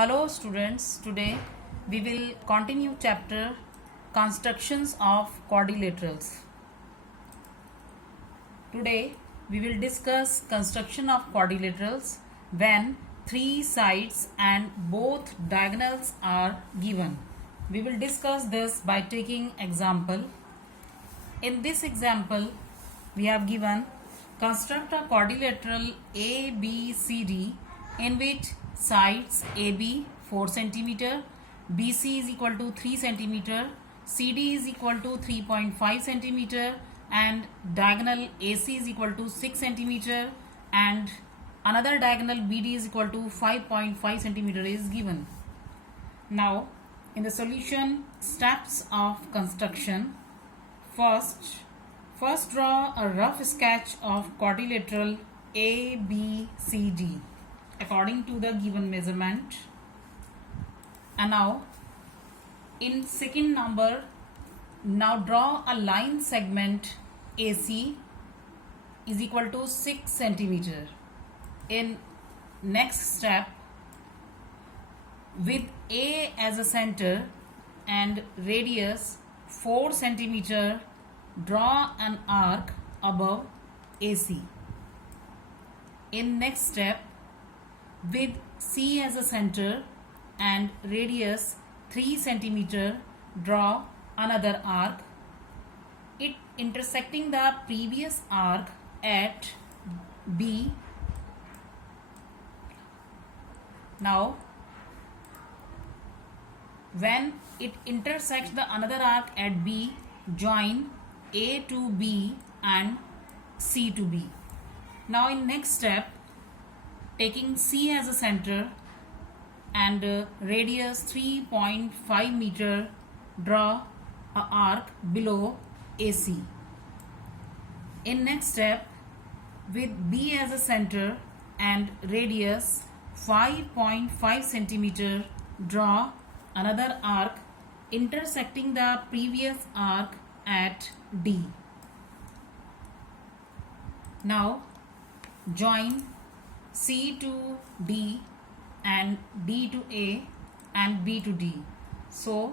Hello students, today we will continue chapter constructions of quadrilaterals. Today we will discuss construction of quadrilaterals when three sides and both diagonals are given. We will discuss this by taking example. In this example we have given construct a quadrilateral ABCD in which sides AB 4 cm, BC is equal to 3 cm, CD is equal to 3.5 cm and diagonal AC is equal to 6 cm and another diagonal BD is equal to 5.5 cm is given. Now in the solution steps of construction, First draw a rough sketch of quadrilateral ABCD according to the given measurement. And now in second number, now draw a line segment AC is equal to 6 cm. In next step, with A as a center and radius 4 cm, draw an arc above AC. In next step, with C as a center and radius 3 cm, draw another arc, it intersecting the previous arc at B. Now when it intersects the another arc at B, join A to B and C to B. Now in next step, taking C as a center and radius 3.5 meter, draw a arc below AC. In next step, with B as a center and radius 5.5 centimeter, draw another arc intersecting the previous arc at D. Now join C to D and D to A and B to D. So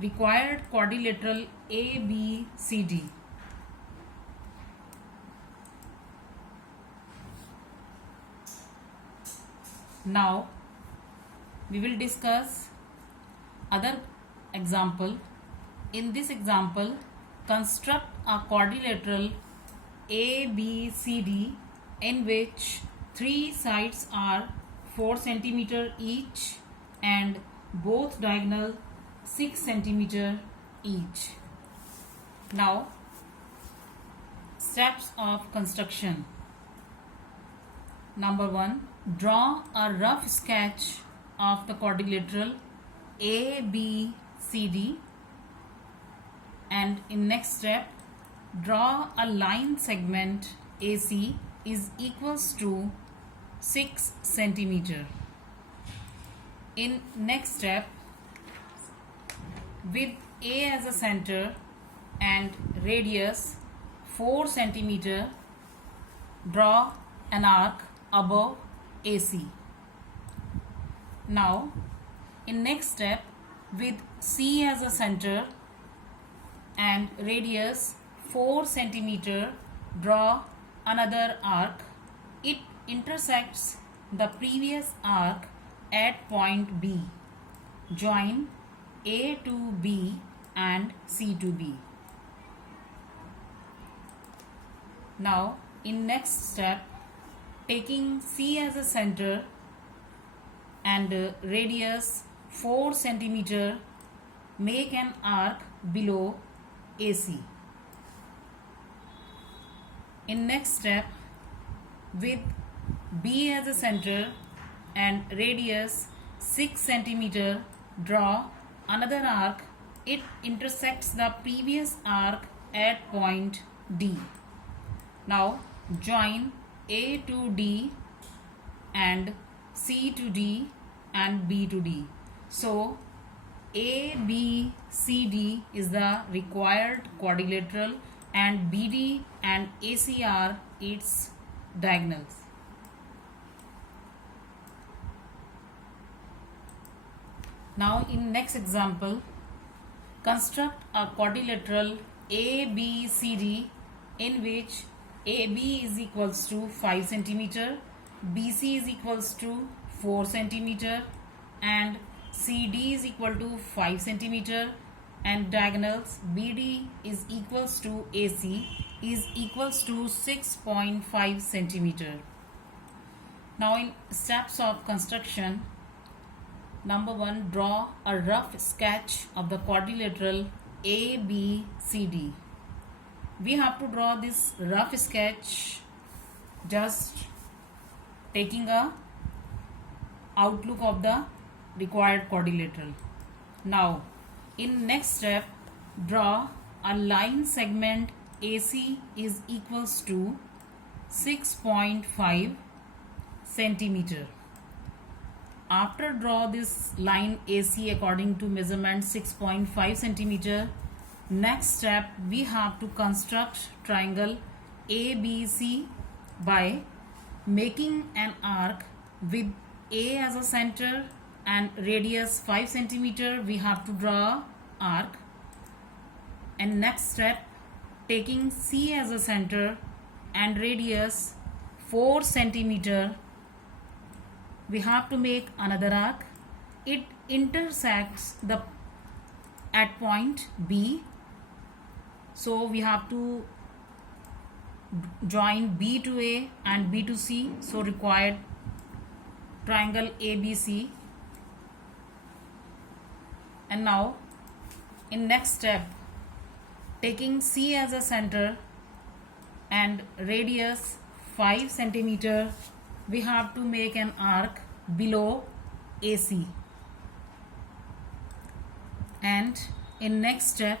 required quadrilateral ABCD. Now we will discuss other example. In this example, construct a quadrilateral ABCD in which three sides are 4 cm each and both diagonal 6 cm each. Now steps of construction. Number 1, draw a rough sketch of the quadrilateral ABCD, and in next step, draw a line segment AC is equals to 6 cm. In next step, with A as a center and radius 4 cm, draw an arc above AC. Now in next step, with C as a center and radius 4 cm, draw another arc. It intersects the previous arc at point B. Join A to B and C to B. Now in next step, taking C as a center and radius 4 cm, make an arc below AC. In next step, with B as a center and radius 6 cm, draw another arc. It intersects the previous arc at point D. Now join A to D and C to D and B to D. So ABCD is the required quadrilateral and BD and AC are its diagonals. Now in next example, construct a quadrilateral ABCD in which AB is equals to 5 centimeter, BC is equals to 4 centimeter and CD is equal to 5 centimeter and diagonals BD is equals to AC is equals to 6.5 centimeter. Now in steps of construction, number 1, draw a rough sketch of the quadrilateral ABCD. We have to draw this rough sketch just taking a outlook of the required quadrilateral. Now in next step, draw a line segment AC is equals to 6.5 centimeter. After draw this line AC according to measurement 6.5 centimeter, next step we have to construct triangle ABC by making an arc with A as a center and radius 5 centimeter. We have to draw arc, and next step, taking C as a center and radius 4 centimeter, we have to make another arc. It intersects the at point B, so we have to join B to A and B to C, so required triangle ABC. And now in next step, taking C as a center and radius 5 centimeter, we have to make an arc below AC. And in next step,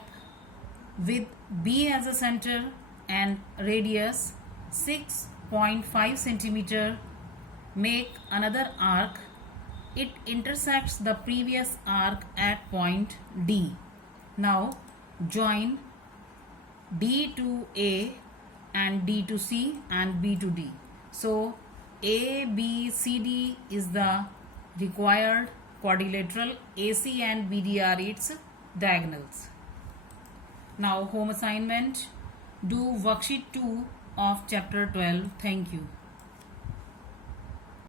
with B as a center and radius 6.5 centimeter, make another arc. It intersects the previous arc at point D. Now join D to A and D to C and B to D. So ABCD is the required quadrilateral. AC and BD are its diagonals. Now home assignment, do worksheet 2 of chapter 12. Thank you.